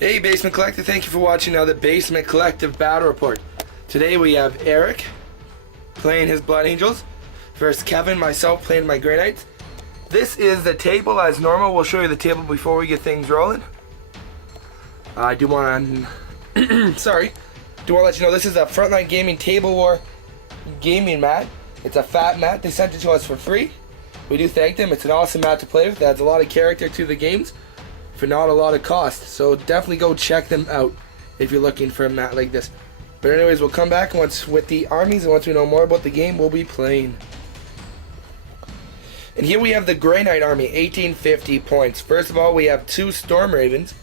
Hey Basement Collective, thank you for watching another Basement Collective Battle Report. Today we have Eric playing his Blood Angels versus Kevin, myself playing my Grey Knights. This is the table as normal. We'll show you the table before we get things rolling. I do want to let you know this is a Frontline Gaming Table War gaming mat. It's a fat mat. They sent it to us for free. We do thank them. It's an awesome mat to play with. It adds a lot of character to the games for not a lot of cost. So definitely go check them out if you're looking for a mat like this. But anyways, we'll come back once with the armies, and once we know more about the game, we'll be playing. And here we have the Grey Knight army, 1850 points. First of all, we have 2 Storm Ravens.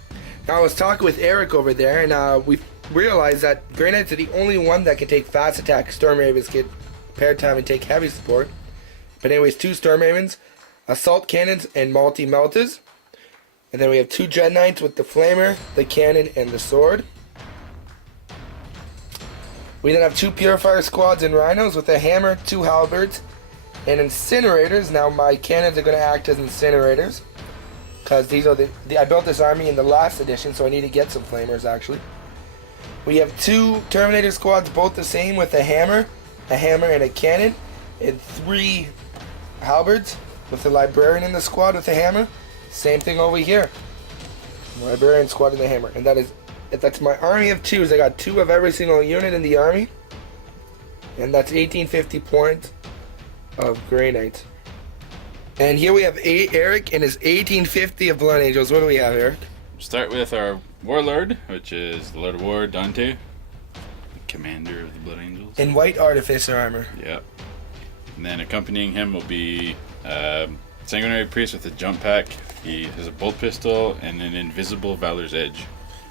Now I was talking with Eric over there, and we realized that Grey Knights are the only one that can take fast attack. Storm Ravens get paired time and take heavy support. But anyways, 2 Storm Ravens, Assault Cannons, and Multi-Meltas. And then we have 2 Dread Knights with the Flamer, the Cannon, and the Sword. We then have 2 Purifier Squads and Rhinos with a Hammer, 2 Halberds, and Incinerators. Now my cannons are going to act as Incinerators, because these are I built this army in the last edition, so I need to get some Flamers actually. We have 2 Terminator Squads, both the same, with a Hammer, and a Cannon, and 3 Halberds with a Librarian in the squad with a Hammer. Same thing over here. Librarian squad and the Hammer. And that's my army of 2s. I got 2 of every single unit in the army. And that's 1850 points of Grey Knights. And here we have Eric and his 1850 of Blood Angels. What do we have, Eric? Start with our Warlord, which is the Lord of War, Dante, the commander of the Blood Angels. In white Artificer armor. Yep. And then accompanying him will be Sanguinary Priest with a jump pack. He has a bolt pistol and an invisible Valor's Edge.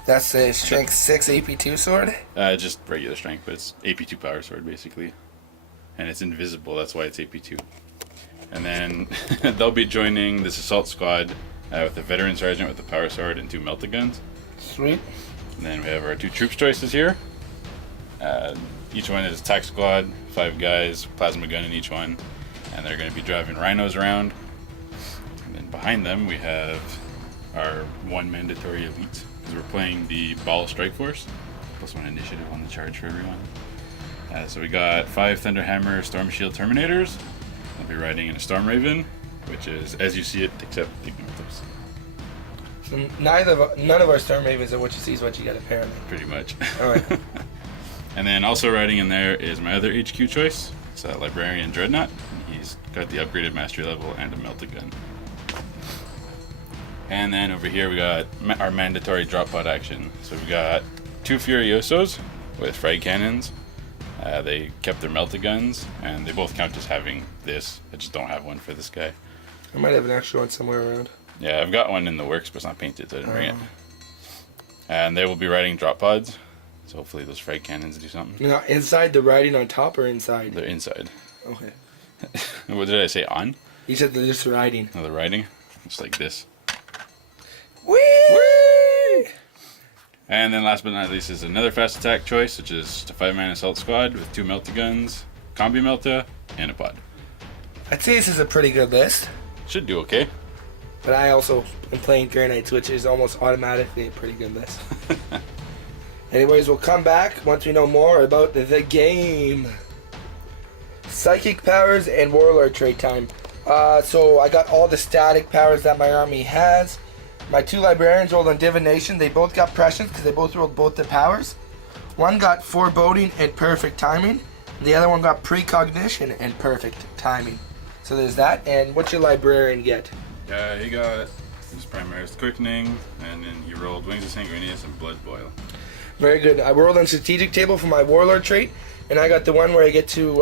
That's the strength 6 AP2 sword? Just regular strength, but it's AP2 power sword basically. And it's invisible, that's why it's AP2. And then they'll be joining this assault squad with a veteran sergeant with a power sword and 2 melta guns. Sweet. And then we have our 2 troops choices here. Each one is attack squad, 5 guys, plasma gun in each one. And they're going to be driving rhinos around. And then behind them we have our 1 mandatory elite, because we're playing the Ball Strike Force, +1 initiative on the charge for everyone. So we got 5 Thunderhammer Storm Shield Terminators. I'll be riding in a Storm Raven, which is as you see it, except ignore those. So none of our Storm Ravens are what you see is what you get, apparently. Pretty much. Alright. And then also riding in there is my other HQ choice. It's a Librarian Dreadnought. He's got the upgraded mastery level and a melta gun. And then over here we got our mandatory drop pod action. So we got 2 Furiosos with frag cannons. They kept their melta guns, and they both count as having this. I just don't have one for this guy. I might have an extra one somewhere around. Yeah, I've got one in the works, but it's not painted, so I didn't bring it. And they will be riding drop pods, so hopefully those frag cannons do something. Now, inside the riding on top or inside? They're inside. Okay. What did I say, on? You said they're just riding. No, they're riding. Just like this. Whee! And then last but not least is another fast attack choice, which is just a 5-man assault squad with 2 melta guns, combi melta, and a pod. I'd say this is a pretty good list. Should do okay. But I also am playing Grey Knights, which is almost automatically a pretty good list. Anyways, we'll come back once we know more about the game. Psychic powers and Warlord trait time. So I got all the static powers that my army has. My 2 Librarians rolled on Divination. They both got Prescience because they both rolled both their powers. One got Foreboding and Perfect Timing. The other one got Precognition and Perfect Timing. So there's that. And what's your Librarian get? He got his Primaris Quickening, and then he rolled Wings of Sanguinius and Blood Boil. Very good. I rolled on Strategic Table for my Warlord trait, and I got the one where I get to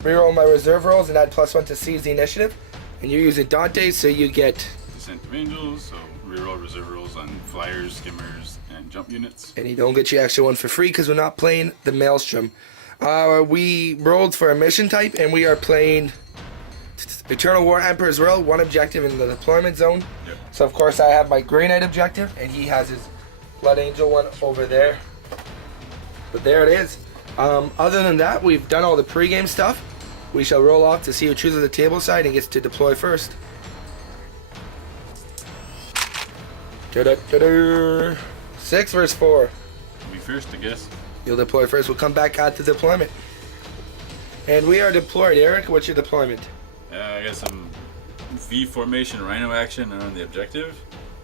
reroll my reserve rolls and add +1 to seize the initiative. And you're using Dante, so you get Descent of Angels, so reroll reserve rolls on flyers, skimmers, and jump units. And you don't get your extra one for free because we're not playing the Maelstrom. We rolled for a mission type, and we are playing Eternal War Emperor's Will, 1 objective in the deployment zone. Yep. So of course I have my Grey Knight objective, and he has his Blood Angel one over there. But there it is. Other than that, we've done all the pre-game stuff. We shall roll off to see who chooses the table side and gets to deploy first. 6 versus 4. Me first, I guess. You'll deploy first. We'll come back at the deployment. And we are deployed. Eric, what's your deployment? I got some V formation rhino action on the objective.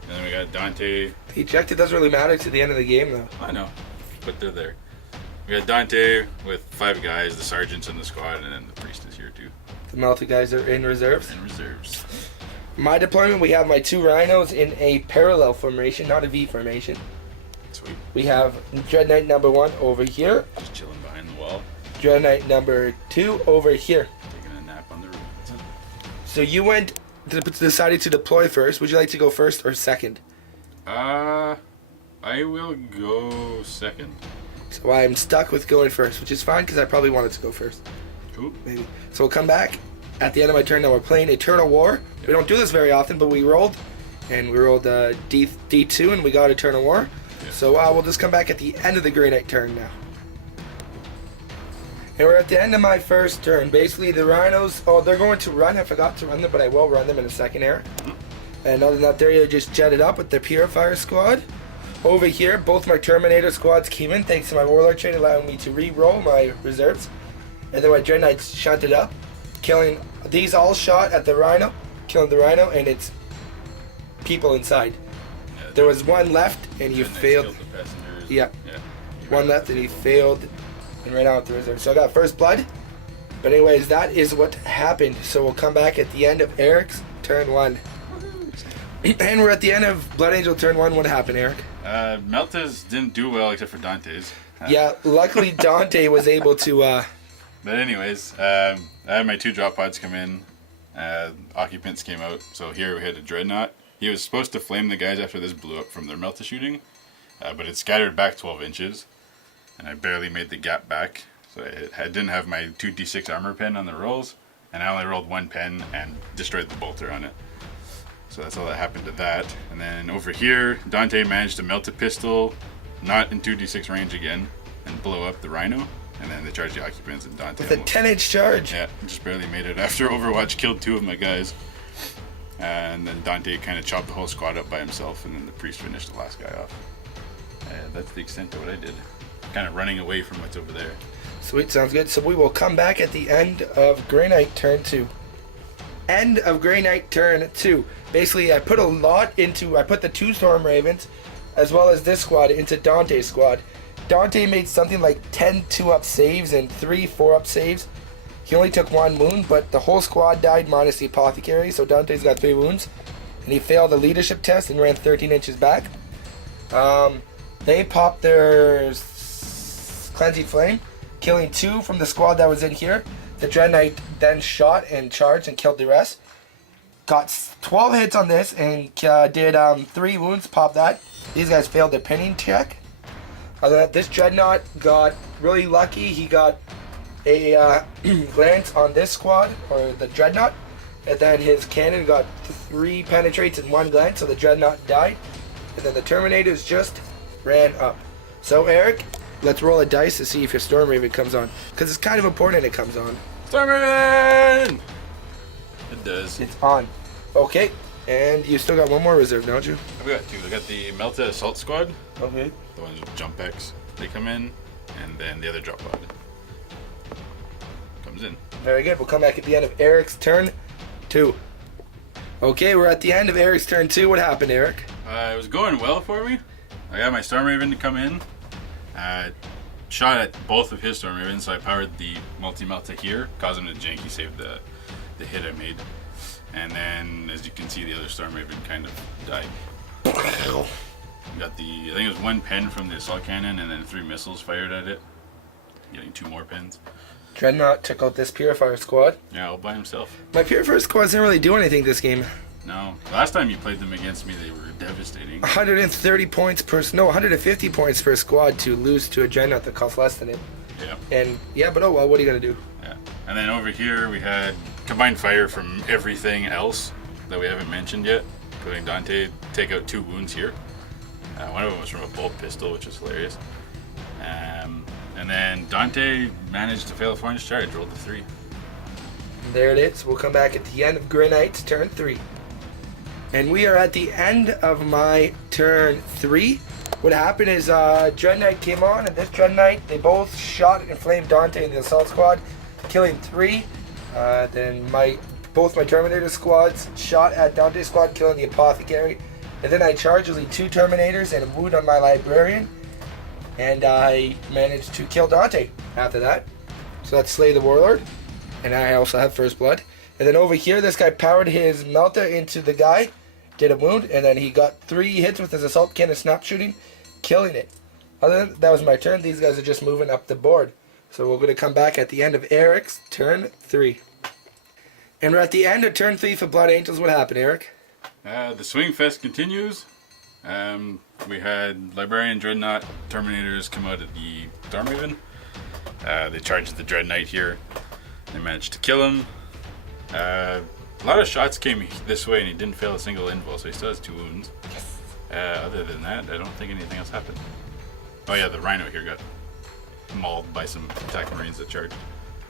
And then we got Dante. The objective doesn't really matter to the end of the game, though. I know, but they're there. We got Dante with 5 guys, the sergeants in the squad, and then the priest is here too. The Malta guys are in reserves. In reserves. My deployment, we have my 2 rhinos in a parallel formation, not a V formation. Sweet. We have Dread Knight number 1 over here. Just chilling behind the wall. Dread Knight number 2 over here. Taking a nap on the roof. So you decided to deploy first. Would you like to go first or second? I will go second. So I'm stuck with going first, which is fine because I probably wanted to go first. Cool. Maybe. So we'll come back at the end of my turn. Now we're playing Eternal War. We don't do this very often, but we rolled. And we rolled D2 and we got Eternal War. Yeah. So we'll just come back at the end of the Grey Knight turn now. And we're at the end of my first turn. Basically, the rhinos, they're going to run. I forgot to run them, but I will run them in a second here. And other than that, they're just jetted up with their Purifier squad. Over here, both my Terminator squads came in, thanks to my Warlord trait, allowing me to re-roll my reserves. And then my Dread Knights shunted up, killing these all shot at the Rhino, killing the Rhino, and its people inside. Yeah, There was one left, and he Dread Knights failed. killed the passengers. Yeah. Yeah. One left, and he failed and ran out with the reserve. So I got first blood. But anyways, that is what happened. So we'll come back at the end of Eric's turn 1. And we're at the end of Blood Angel turn 1. What happened, Eric? Melta's didn't do well except for Dante's. Yeah, luckily Dante was able to... But anyways, I had my 2 drop pods come in. Occupants came out. So here we had a Dreadnought. He was supposed to flame the guys after this blew up from their Melta shooting. But it scattered back 12 inches. And I barely made the gap back. So I didn't have my 2d6 armor pen on the rolls. And I only rolled 1 pen and destroyed the bolter on it. So that's all that happened to that. And then over here, Dante managed to melt a pistol, not in 2d6 range again, and blow up the Rhino. And then they charged the occupants and Dante. with a 10-inch charge. Yeah, just barely made it after Overwatch killed 2 of my guys. And then Dante kind of chopped the whole squad up by himself, and then the priest finished the last guy off. That's the extent of what I did. Kind of running away from what's over there. Sweet, sounds good. So we will come back at the end of Grey Knight turn 2. End of Grey Knight turn 2. Basically, I put the 2 Storm Ravens, as well as this squad, into Dante's squad. Dante made something like 10 2-up saves and 3 4-up saves. He only took 1 wound, but the whole squad died minus the apothecary, so Dante's got 3 wounds. And he failed the leadership test and ran 13 inches back. They popped their Cleansing Flame, killing 2 from the squad that was in here. The Dread Knight then shot and charged and killed the rest. Got 12 hits on this and did 3 wounds, popped that. These guys failed their pinning check. Other than that, this Dreadnought got really lucky. He got a glance on this squad, or the Dreadnought. And then his cannon got 3 penetrates in 1 glance, so the Dreadnought died. And then the Terminators just ran up. So Eric, let's roll a dice to see if your Storm Raven comes on. Because it's kind of important it comes on. Storm Raven! It does. It's on. Okay. And you still got 1 more reserve, don't you? We got 2. We got the Melta Assault Squad. Okay. The ones with jump X. They come in. And then the other drop pod comes in. Very good. We'll come back at the end of Eric's turn 2. Okay, we're at the end of Eric's turn 2. What happened, Eric? It was going well for me. I got my Storm Raven to come in. Shot at both of his Storm Ravens, so I powered the multi-melta here, caused him to janky save the hit I made. And then, as you can see, the other Storm Raven kind of died. Got I think it was 1 pen from the assault cannon, and then 3 missiles fired at it. Getting 2 more pens. Dreadnought took out this Purifier squad. Yeah, all by himself. My Purifier squad didn't really do anything this game. No, last time you played them against me, they were devastating. 130 points per... No, 150 points per squad to lose to a Dreadnought that costs less than it. Yeah. And, yeah, but oh well, what are you going to do? Yeah. And then over here, we had combined fire from everything else that we haven't mentioned yet, including Dante take out 2 wounds here. One of them was from a bolt pistol, which is hilarious. And then Dante managed to fail a 4-inch charge, rolled a 3. There it is. We'll come back at the end of Grey Knight's turn 3. And we are at the end of my turn 3. What happened is Dread Knight came on, and this Dread Knight, they both shot and flamed Dante in the assault squad, killing 3. Then both my Terminator squads shot at Dante's squad, killing the Apothecary. And then I charged only 2 Terminators and a wound on my Librarian. And I managed to kill Dante after that. So that's Slay the Warlord. And I also have First Blood. And then over here, this guy powered his Melta into the guy, did a wound, and then he got 3 hits with his Assault Cannon snap shooting, killing it. Other than that was my turn. These guys are just moving up the board. So we're going to come back at the end of Eric's turn 3. And we're at the end of turn 3 for Blood Angels. What happened, Eric? The swing fest continues. We had Librarian, Dreadnought, Terminators come out of the Stormraven. They charged the Dread Knight here. They managed to kill him. A lot of shots came this way and he didn't fail a single invul, so he still has 2 wounds. Other than that, I don't think anything else happened. Oh yeah, the Rhino here got mauled by some attack marines that charged.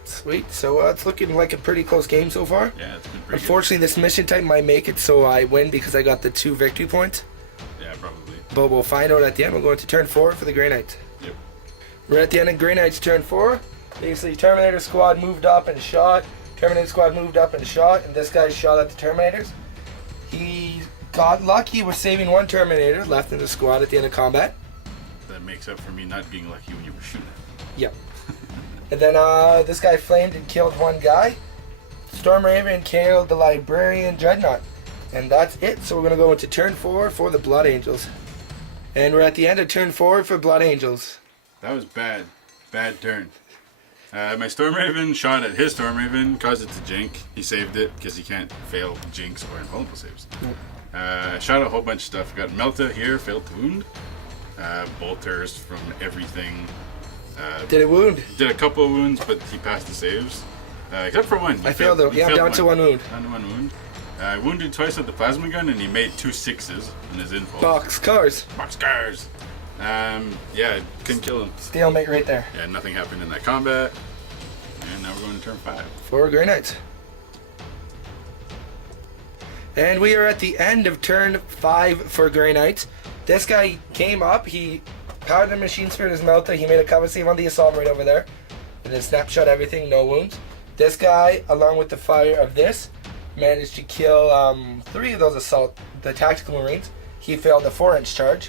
Sweet. So it's looking like a pretty close game so far. Yeah, it's been pretty Unfortunately, this mission type might make it so I win because I got the 2 victory points. Yeah, probably. But we'll find out at the end. We'll go into turn 4 for the Grey Knights. Yep. We're at the end of Grey Knight's turn 4. Basically, Terminator squad moved up and shot. Terminator squad moved up and shot. And this guy shot at the Terminators. He got lucky with saving 1 Terminator left in the squad at the end of combat. That makes up for me not being lucky when you were shooting. Yep. And then this guy flamed and killed 1 guy. Stormraven killed the Librarian Dreadnought. And that's it. So we're going to go into turn 4 for the Blood Angels. And we're at the end of turn 4 for Blood Angels. That was bad. Bad turn. My Stormraven shot at his Stormraven, caused it to jink. He saved it because he can't fail jinks or invulnerable saves. I shot a whole bunch of stuff. Got Melta here, failed to wound. Bolters from everything. Did it wound? Did a couple of wounds, but he passed the saves. Except for 1. I failed though. Yeah, down to 1 wound. Down to 1 wound. I wounded twice with the plasma gun, and he made 2 6s in his info. Boxcars. Boxcars. Yeah, couldn't kill him. Stalemate right there. Yeah, nothing happened in that combat. And now we're going to turn 5. For Grey Knights. And we are at the end of turn 5 for Grey Knights. This guy came up, he powered the machine spirit as Melta, he made a cover save on the assault right over there. And then snapshot everything, no wounds. This guy, along with the fire of this, managed to kill 3 of those the tactical marines. He failed the 4-inch charge.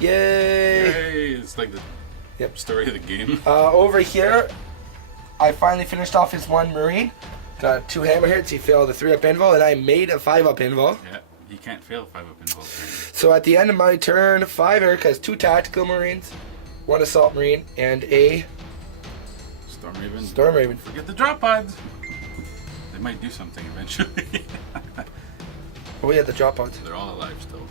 Yay! Yay! It's like the story of the game. Over here, I finally finished off his 1 marine. Got 2 hammer hits, he failed a 3-up invul, and I made a 5-up invul. Yeah, he can't fail 5-up invuls. So at the end of my turn 5, Eric has 2 tactical marines, 1 assault marine, and a Stormraven. Forget the drop pods. They might do something eventually. Oh yeah, the drop pods. They're all alive still.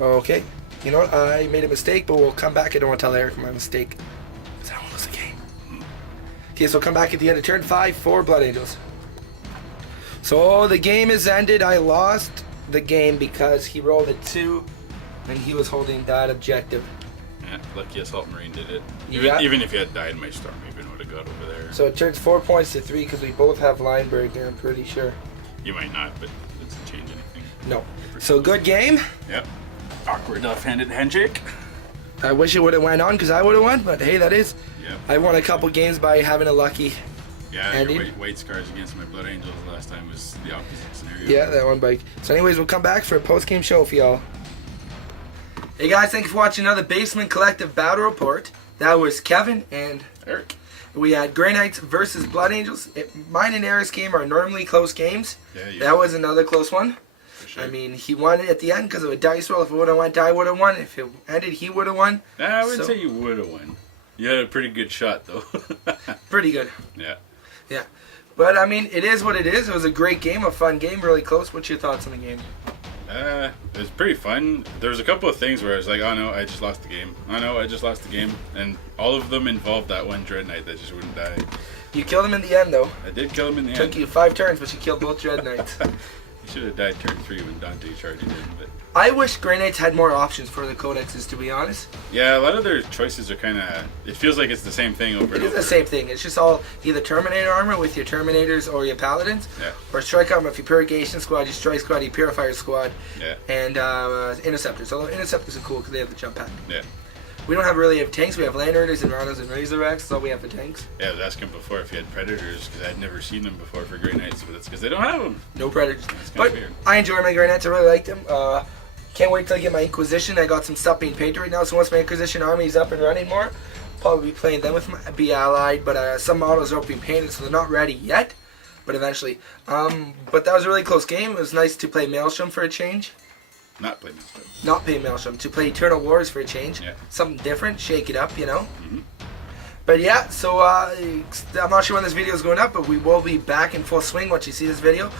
Okay. You know what? I made a mistake, but we'll come back. I don't want to tell Eric my mistake, because I don't lose the game. Okay, so come back at the end of turn 5 for Blood Angels. So the game is ended. I lost the game because he rolled a 2, and he was holding that objective. Yeah, lucky assault marine did it. Yeah. Even if he had died, my Stormraven would have got over there. So it turns 4 points to 3 because we both have line breaker, I'm pretty sure. You might not, but it doesn't change anything. No. So good game. Yep. Awkward offhanded handshake. I wish it would have went on because I would have won, but hey, that is. Yep. I won a couple games by having a lucky ending. Your weight scars against my Blood Angels last time was the opposite scenario. Yeah, that one bike. So anyways, we'll come back for a post-game show for y'all. Hey guys, thank you for watching another Basement Collective Battle Report. That was Kevin and Eric. We had Grey Knights versus Blood Angels. Mine and Eric's game are normally close games. Yeah, that was another close one. For sure. I mean, he won it at the end because of a dice roll. If it would have went, I would have won. If it ended, he would have won. Nah, I wouldn't say you would have won. You had a pretty good shot, though. Pretty good. Yeah. Yeah. But, I mean, it is what it is. It was a great game, a fun game, really close. What's your thoughts on the game? It was pretty fun. There was a couple of things where I was like, oh no, I just lost the game. Oh no, I just lost the game. And all of them involved that one Dread Knight that just wouldn't die. You killed him in the end, though. I did kill him in the end. Took you 5 turns, but you killed both Dread Knights. He should have died turn 3 when Dante charged in, but... I wish Grey Knights had more options for the codexes, to be honest. Yeah, a lot of their choices are kind of... It feels like it's the same thing over and It's over. the same thing. It's just all either Terminator armor with your Terminators or your Paladins, Yeah. or Strike armor with your Purification squad, your Strike squad, your Purifier squad, Yeah. and Interceptors. Although Interceptors are cool because they have the jump pack. Yeah. We don't really have tanks. We have Land Raiders and Rhinos and Razorracks. That's all we have for tanks. Yeah, I was asking before if you had Predators, because I'd never seen them before for Grey Knights, but it's because they don't have them. No Predators. kinda But weird. I enjoy my Grey Knights. I really like them. Can't wait till I get my Inquisition. I got some stuff being painted right now, so once my Inquisition army is up and running more, probably be playing them with be allied. But some models are being painted, so they're not ready yet. But eventually. But that was a really close game. It was nice to play Maelstrom for a change. Not playing this stuff. Not play Maelstrom. To play Eternal Wars for a change. Yeah. Something different. Shake it up, you know. Mm-hmm. But yeah, so I'm not sure when this video is going up, but we will be back in full swing once you see this video.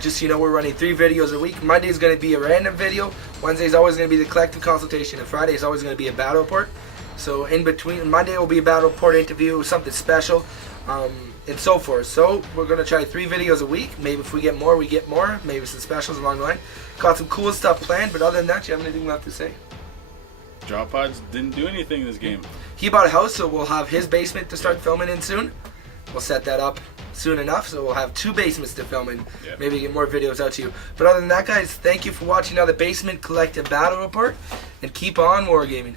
Just so you know, we're running 3 videos a week. Monday is going to be a random video. Wednesday is always going to be the collective consultation. And Friday is always going to be a battle report. So in between, Monday will be a battle report interview, something special, and so forth. So we're going to try 3 videos a week. Maybe if we get more, we get more. Maybe some specials along the line. Got some cool stuff planned, but other than that, you have anything left to say? Drop pods didn't do anything this game. He bought a house, so we'll have his basement to start filming in soon. We'll set that up soon enough, so we'll have 2 basements to film in. Yeah. Maybe get more videos out to you. But other than that, guys, thank you for watching another Basement Collective Battle Report, and keep on wargaming.